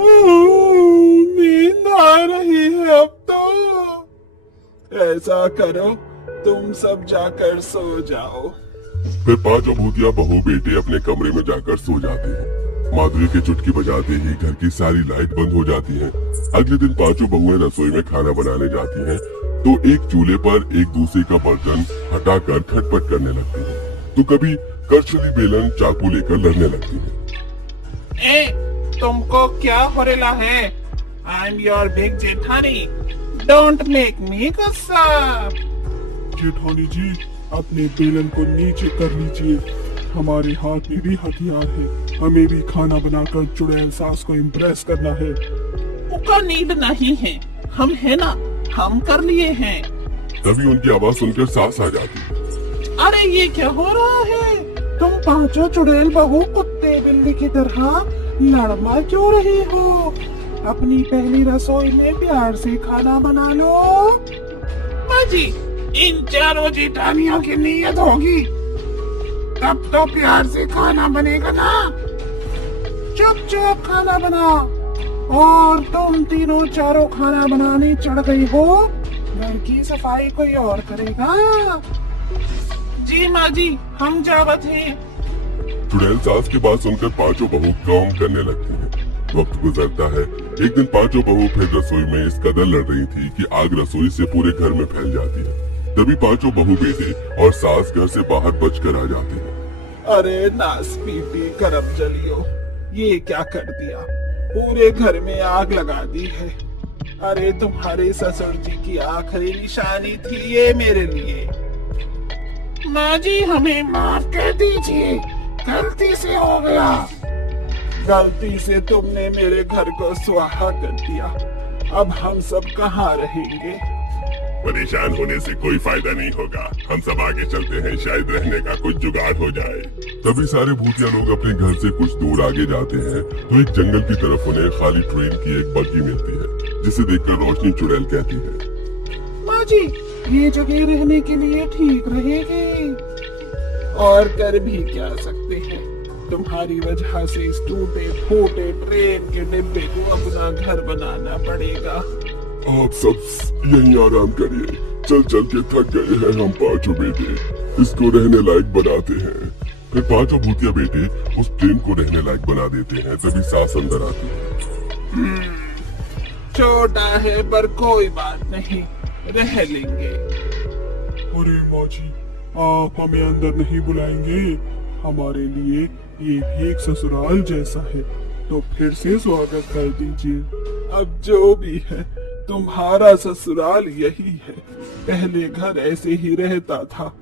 नींद आ रही है अब तो। ऐसा करो, तुम सब जाकर सो जाओ। फिर पांचों भूतिया बहू बेटे अपने कमरे में जाकर सो जाते हैं। माधुरी की चुटकी बजाते ही घर की सारी लाइट बंद हो जाती है। अगले दिन पांचों बहुएं रसोई में खाना बनाने जाती हैं, तो एक चूल्हे पर एक दूसरे का बर्तन हटाकर खटपट करने लगती है, तो कभी करछली बेलन चाकू लेकर लड़ने लगती है। तुमको क्या हो रहा है? आई एम योर बिग जेठानी, डोंट मेक मी गुस्सा। जेठानी जी, अपने बेलन को नीचे कर लीजिए। हमारे हाथ में भी हथियार है, हमें भी खाना बनाकर चुड़ैल सास को इम्प्रेस करना है। उनका नीड नहीं है, हम है ना, हम कर लिए हैं। तभी उनकी आवाज सुनकर सास आ जाती है। अरे ये क्या हो रहा है? तुम पांचों चुड़ैल बहू कुत्ते बिल्ली की तरह लड़मा क्यों रही हो? अपनी पहली रसोई में प्यार से खाना बना लो। माँ जी, इन चारों जेठानियों की नीयत होगी, तब तो प्यार से खाना बनेगा ना। चुपचाप खाना बना। और तुम तीनों चारों खाना बनाने चढ़ गई हो, घर की सफाई कोई और करेगा। जी माँ जी, हम जावत हैं। चुड़ैल सास की बात सुनकर पांचों बहू काम करने लगती हैं। वक्त गुजरता है। एक दिन पांचों बहू फिर रसोई में इस कदर लड़ रही थी कि आग रसोई से पूरे घर में फैल जाती है। तभी पांचों बहू बेटे और सास घर से बाहर बचकर आ जाते हैं। अरे नास पीपी करम जलियो, ये क्या कर दिया? पूरे घर में आग लगा दी है। अरे तुम्हारे ससुर जी की आखिरी निशानी थी ये मेरे लिए। माँ जी, हमें माफ कर दीजिए, गलती से हो गया। गलती से तुमने मेरे घर को सुहागा कर दिया। अब हम सब कहाँ रहेंगे? परेशान होने से कोई फायदा नहीं होगा, हम सब आगे चलते हैं, शायद रहने का कुछ जुगाड़ हो जाए। तभी सारे भूतिया लोग अपने घर से कुछ दूर आगे जाते हैं, तो एक जंगल की तरफ उन्हें खाली ट्रेन की एक बग्गी मिलती है, जिसे देखकर रोशनी चुड़ैल कहती है, माँ जी, ये जगह रहने के लिए ठीक रहेगी। और कर भी क्या सकते हैं, तुम्हारी वजह से इस टूटे फूटे ट्रेन के डिब्बे को अपना घर बनाना पड़ेगा। आप सब यहीं आराम करिए, चल चल के थक गए हैं हम पांचों बेटे, इसको रहने लायक बनाते हैं। फिर पांचों भूतिया बेटे उस ट्रेन को रहने लायक बना देते हैं। तभी सास अंदर आती है। छोटा है पर कोई बात नहीं, रह लेंगे। अरे माँ जी, आप हमें अंदर नहीं बुलाएंगे? हमारे लिए ये भी एक ससुराल जैसा है, तो फिर से स्वागत कर दीजिए। अब जो भी है, तुम्हारा ससुराल यही है। पहले घर ऐसे ही रहता था,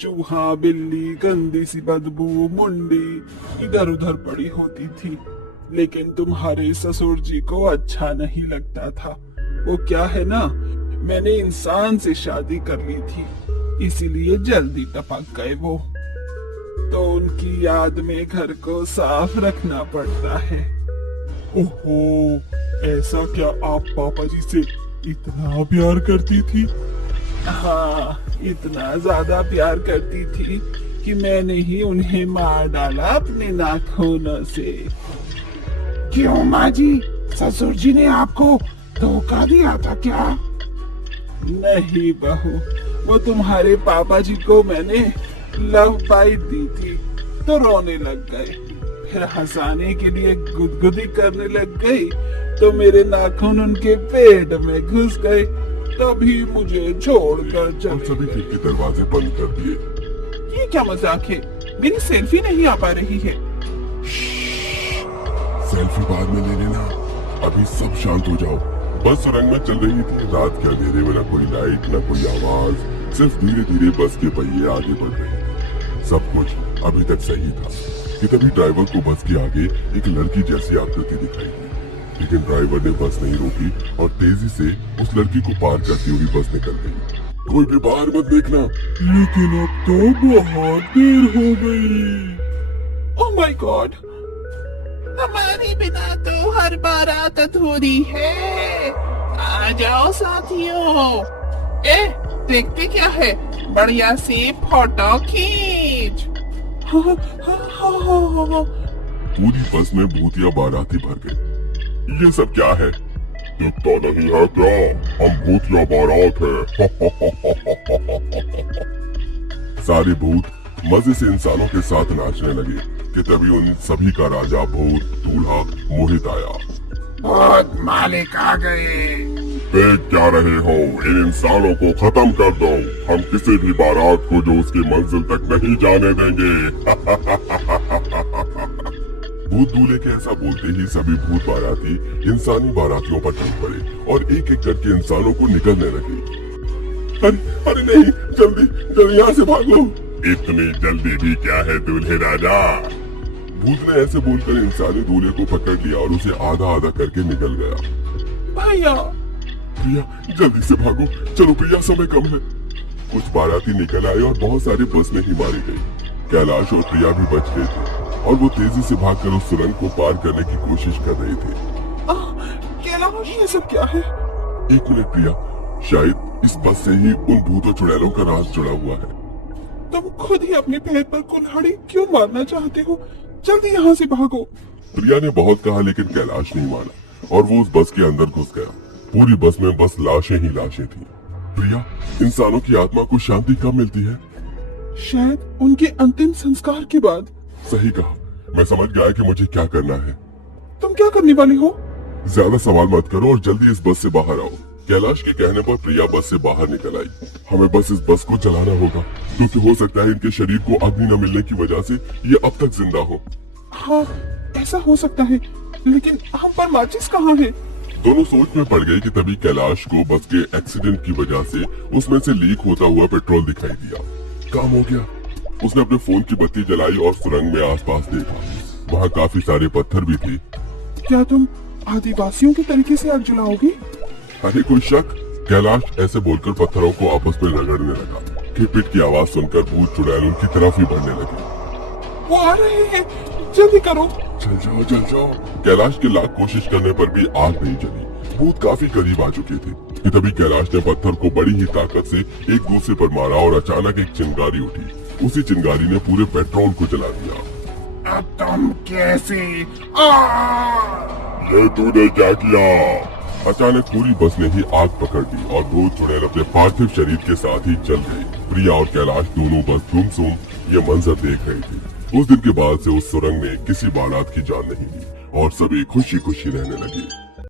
चूहा बिल्ली गंदी सी बदबू मुंडी इधर उधर पड़ी होती थी। लेकिन तुम्हारे ससुर जी को अच्छा नहीं लगता था। वो क्या है ना, मैंने इंसान से शादी कर ली थी, इसीलिए जल्दी टपक गए वो। तो उनकी याद में घर को साफ रखना पड़ता है। ओहो, ऐसा क्या आप पापा जी से इतना प्यार करती थी? हाँ, इतना ज्यादा प्यार करती थी कि मैंने ही उन्हें मार डाला अपने नाखूनों से। क्यों माँ जी, ससुर जी ने आपको धोखा दिया था क्या? नहीं बहू, वो तुम्हारे पापा जी को मैंने लव बाइट दी थी तो रोने लग गए, फिर हंसाने के लिए गुदगुदी करने लग गई तो मेरे नाखून उनके पेट में घुस गए, तभी मुझे छोड़कर हम चले सभी गए। खिड़की दरवाजे बंद कर दिए। ये क्या मजाक है? मेरी सेल्फी नहीं आ पा रही है। सेल्फी बाद में ले लेना, अभी सब शांत हो जाओ। बस सुरंग में चल रही थी। रात के अंधेरे में न कोई लाइट न कोई आवाज, सिर्फ धीरे धीरे बस के पहिए आगे बढ़ रहे थे। सब कुछ अभी तक सही था कि तभी ड्राइवर को बस के आगे एक लड़की जैसी आकृति दिखाई दी। लेकिन ड्राइवर ने बस नहीं रोकी और तेजी से उस लड़की को पार करती हुई बस निकल गई। कोई भी बाहर मत देखना। लेकिन अब तो बहुत देर हो गई। ओह माय गॉड, हमारे बिना तो हर बारात अधूरी है। आ जाओ साथियों। देखते क्या है, बढ़िया सी फोटो खींच। पूरी बस में भूतिया बाराती भर गए। ये सब क्या है? दिखता नहीं है क्या? हम भूत या बारात है। सारे भूत मजे से इंसानों के साथ नाचने लगे कि तभी उन सभी का राजा भूत दूल्हा मोहित आया। बहुत मालिक आ गए। देख क्या रहे हो? इन इंसानों को खत्म कर दो। हम किसी भी बारात को जो उसकी मंजिल तक नहीं जाने देंगे। भूत दूल्हे के ऐसा बोलते ही सभी भूत बाराती इंसानी बारातियों पर टूट पड़े और एक एक करके इंसानों को निकलने लगे। अरे नहीं, जल्दी जल्दी यहाँ से भागो। इतनी जल्दी भी क्या है दूल्हे राजा? भूत ने ऐसे बोलकर इंसानी दूल्हे को पकड़ लिया और उसे आधा आधा करके निकल गया। भैया प्रिया जल्दी से भागो, चलो प्रिया, समय कम है। कुछ बाराती निकल आए और बहुत सारी बस में ही मारी गई। कैलाश और प्रिया भी बच गए थे और वो तेजी से भागकर उस सुरंग को पार करने की कोशिश कर रहे थे। कैलाश, ये सब क्या है? एक मिनट प्रिया, शायद इस बस से ही उन भूतों चुड़ैलों का राज जुड़ा हुआ है। तुम खुद ही अपने पैर पर कुल्हाड़ी क्यों मारना चाहते हो? जल्दी यहाँ से भागो। प्रिया ने बहुत कहा लेकिन कैलाश नहीं माना और वो उस बस के अंदर घुस गया। पूरी बस में बस लाशें ही लाशें थी। प्रिया, इंसानों की आत्मा को शांति कब मिलती है? शायद उनके अंतिम संस्कार के बाद। सही कहा, मैं समझ गया कि मुझे क्या करना है। तुम क्या करने वाले हो? ज्यादा सवाल मत करो और जल्दी इस बस से बाहर आओ। कैलाश के कहने पर प्रिया बस से बाहर निकल आई। हमें बस इस बस को चलाना होगा क्योंकि हो सकता है इनके शरीर को अग्नि न मिलने की वजह से ये अब तक जिंदा हो। हाँ, ऐसा हो सकता है, लेकिन हम पर माचिस कहाँ है? दोनों सोच में पड़ गए कि तभी कैलाश को बस के एक्सीडेंट की वजह से उसमें से लीक होता हुआ पेट्रोल दिखाई दिया। काम हो गया। उसने अपने फोन की बत्ती जलाई और सुरंग में आसपास देखा। वहाँ काफी सारे पत्थर भी थे। क्या तुम आदिवासियों के तरीके से आग जलाओगी? अरे कोई शक? कैलाश ऐसे बोलकर पत्थरों को आपस में रगड़ने लगा। खिटपिट की आवाज सुनकर भूत चुड़ैल उनकी तरफ ही बढ़ने लगे। वो आ रहे हैं, जल्दी करो। चल जाओ चल जाओ। कैलाश के लाख कोशिश करने पर भी आग नहीं जली। भूत काफी करीब आ चुके थे कि तभी कैलाश ने पत्थर को बड़ी ही ताकत से एक दूसरे पर मारा और अचानक एक चिंगारी उठी। उसी चिंगारी ने पूरे पेट्रोल को जला दिया। अब तुम कैसे? ये तूने क्या किया? अचानक पूरी बस ने ही आग पकड़ ली और भूत चुड़ैल अपने पार्थिव शरीर के साथ ही जल गए। प्रिया और कैलाश दोनों बस गुमसुम ये मंजर देख रहे थे। उस दिन के बाद से उस सुरंग ने किसी बारात की जान नहीं ली और सभी खुशी खुशी रहने लगे।